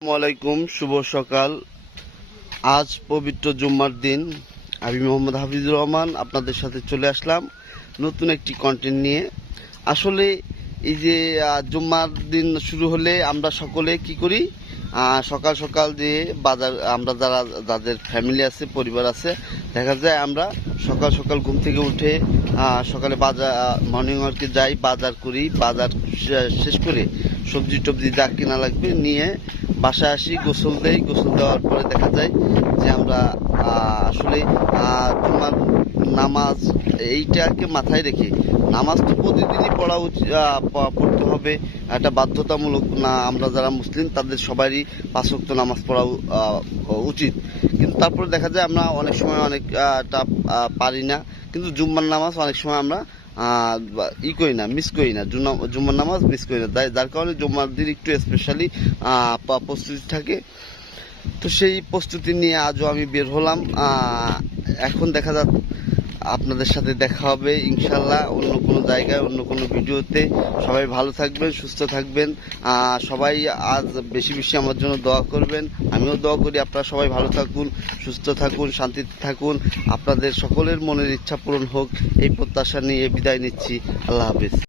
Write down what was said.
আসসালামাইকুম, শুভ সকাল। আজ পবিত্র জুম্মার দিন। আমি মোহাম্মদ হাফিজুর রহমান আপনাদের সাথে চলে আসলাম নতুন একটি কন্টেন্ট নিয়ে। আসলে এই যে জুম্মার দিন শুরু হলে আমরা সকলে কি করি, সকাল সকাল যে বাজার, আমরা যাদের ফ্যামিলি আছে, পরিবার আছে, দেখা যায় আমরা সকাল সকাল ঘুম থেকে উঠে সকালে বাজার, মর্নিং ওয়ার্কে যাই, বাজার করি। বাজার শেষ করে সবজি টবজি যা কেনা লাগবে নিয়ে বাসায় আসি, গোসল দেই। গোসল দেওয়ার পরে দেখা যায় যে আমরা আসলে তোমার নামাজ এইটাকে মাথায় রেখে, নামাজ তো প্রতিদিনই পড়তে হবে, একটা বাধ্যতামূলক না। আমরা যারা মুসলিম তাদের সবারই 5 ওয়াক্ত নামাজ পড়া উচিত। কিন্তু তারপরে দেখা যায় আমরা অনেক সময় অনেকটা পারি না। কিন্তু জুম্মার নামাজ অনেক সময় আমরা করি না, মিস করি না, জুম্মার নামাজ মিস করি না। যার কারণে জুম্মার দিন একটু স্পেশালি প্রস্তুতি থাকে। তো সেই প্রস্তুতি নিয়ে আজও আমি বের হলাম। এখন দেখা যাচ্ছে আপনাদের সাথে দেখা হবে ইনশাল্লাহ অন্য কোনো জায়গায়, অন্য কোনো ভিডিওতে। সবাই ভালো থাকবেন, সুস্থ থাকবেন। সবাই আজ বেশি বেশি আমার জন্য দোয়া করবেন। আমিও দোয়া করি আপনারা সবাই ভালো থাকুন, সুস্থ থাকুন, শান্তিতে থাকুন। আপনাদের সকলের মনের ইচ্ছা পূরণ হোক, এই প্রত্যাশা নিয়ে বিদায় নিচ্ছি। আল্লাহ হাফেজ।